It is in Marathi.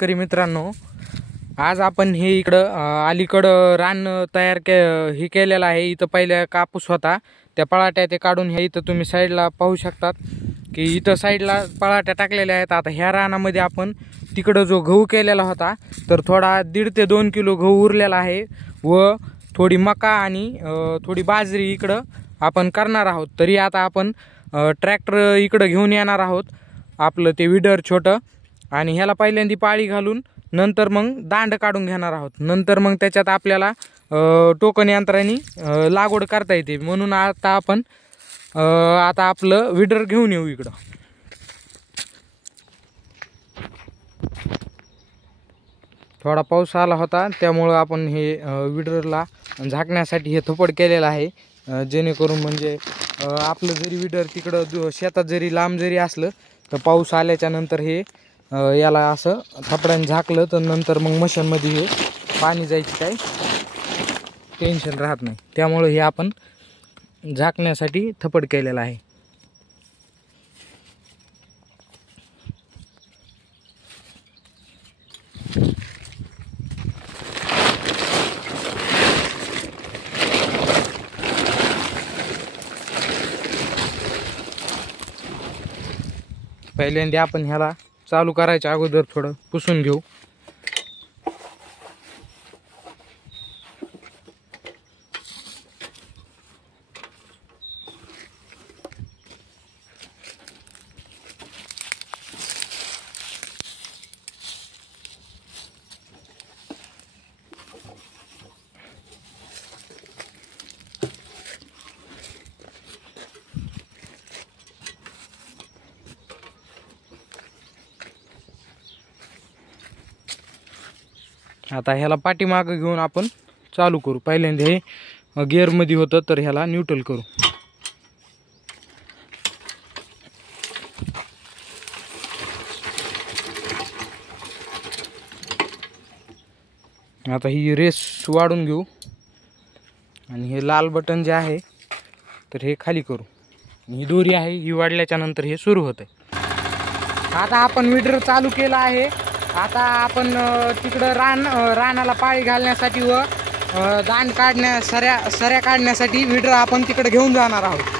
शेतकरी मित्रांनो, आज आपण हे इकडं अलीकडं रान तयार केलेलं आहे। इथं पहिल्या कापूस होता, त्या पळाट्या ते काढून हे इथं तुम्ही साईडला पाहू शकतात की इथं साईडला पळाट्या टाकलेल्या आहेत। आता ह्या रानामध्ये आपण तिकडं जो गहू केलेला होता तर थोडा 1.5 ते 2 किलो गहू उरलेला आहे व थोडी मका आणि थोडी बाजरी इकडं आपण करणार आहोत। तरी आता आपण ट्रॅक्टर इकडं घेऊन येणार आहोत, आपलं ते विडर छोटं, आणि ह्याला पहिल्यांदा पाळी घालून नंतर मग दांड काढून घेणार आहोत। नंतर मग त्याच्यात आपल्याला टोकन यंत्राने लागवड करता येते। म्हणून आता आपण आता आपलं विडर घेऊन येऊ इकडं। थोडा पाऊस आला होता त्यामुळे आपण हे विडरला झाकण्यासाठी हे थोपड केलेलं आहे, जेणेकरून म्हणजे आपलं जरी विडर तिकडं शेतात जरी लांब जरी असलं तर पाऊस आल्याच्या नंतर हे याला असं थपड्याने झाकलं तर नंतर मग मशीनमध्ये हे पाणी जायची काही टेन्शन राहत नाही। त्यामुळे हे आपण झाकण्यासाठी थपड केलेला आहे। पहिल्यांदा आपण ह्याला चालू करायच्या अगोदर थोडं पुसून घेऊ। आता ह्याला पाठीमागं घेऊन आपण चालू करू। पहिल्यांदा हे गिअरमध्ये होतं तर ह्याला न्यूट्रल करू। आता ही रेस वाढून घेऊ आणि हे लाल बटन जे आहे तर हे खाली करू। ही दोरी आहे ही वाढल्याच्या नंतर हे सुरू होतं। आता आपण विडर चालू केला आहे। आता आपण तिकडं रानाला पाळी घालण्यासाठी व दांड काढण्या सऱ्या काढण्यासाठी विडर आपण तिकडे घेऊन जाणार आहोत।